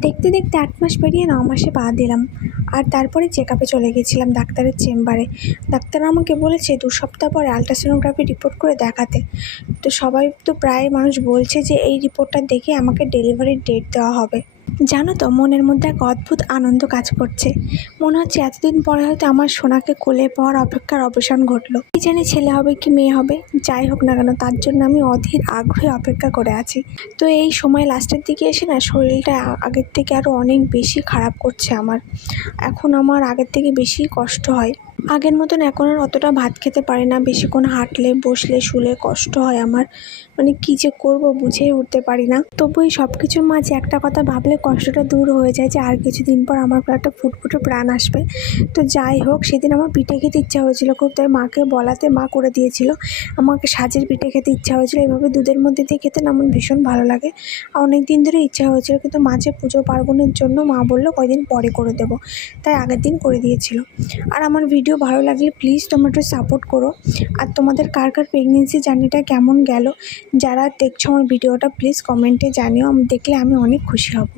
দেখতে দেখতে আট মাস পেরিয়ে ন মাসে পা দিলাম। আর তারপরে চেক আপে চলে গেছিলাম ডাক্তারের চেম্বারে। ডাক্তার আমাকে বলেছে, দু সপ্তাহ পরে আলট্রাসোনোগ্রাফি রিপোর্ট করে দেখাতে। তো সবাই তো প্রায় মানুষ বলছে যে, এই রিপোর্টটা দেখে আমাকে ডেলিভারির ডেট দেওয়া হবে। জানো তো, মনের মধ্যে এক অদ্ভুত আনন্দ কাজ করছে। মনে হচ্ছে এতদিন পরে হয়তো আমার সোনাকে কোলে পাওয়ার অপেক্ষার অবসান ঘটলো। কি জানি ছেলে হবে, কি মেয়ে হবে, যাই হোক না কেন, তার জন্য আমি অধীর আগ্রহে অপেক্ষা করে আছি। তো এই সময় লাস্টের দিকে এসে না, শরীরটা আগের থেকে আরও অনেক বেশি খারাপ করছে আমার। এখন আমার আগের থেকে বেশি কষ্ট হয়। আগের মতন এখন আর অতটা ভাত খেতে পারি না। বেশিক্ষণ হাঁটলে, বসলে, শুলে কষ্ট হয় আমার। মানে কী যে করব বুঝেই উঠতে পারি না। তবু এই সব কিছুর মাঝে একটা কথা ভাবলে কষ্টটা দূর হয়ে যায় যে, আর কিছুদিন পর আমার একটা ফুটফুটে প্রাণ আসবে। তো যাই হোক, সেদিন আমার পিঠে খেতে ইচ্ছা হয়েছিল খুব, তাই মাকে বলাতে মা করে দিয়েছিল। আমাকে সাজের পিঠে খেতে ইচ্ছা হয়েছিল। এভাবে দুধের মধ্যে দিয়ে খেতে না আমার ভীষণ ভালো লাগে। আর অনেক দিন ধরে ইচ্ছা হয়েছিল, কিন্তু মাঝে পুজো পার্বণের জন্য মা বলল, কয়দিন পরে করে দেবো। তাই আগের দিন করে দিয়েছিল। আর আমার ভিডিও ভালো লাগলে প্লিজ তোমরা একটু সাপোর্ট করো। আর তোমাদের কার কার প্রেগনেন্সি জার্নিটা কেমন গেল, যারা দেখছ আমার ভিডিওটা প্লিজ কমেন্টে জানিও। দেখলে আমি অনেক খুশি হব।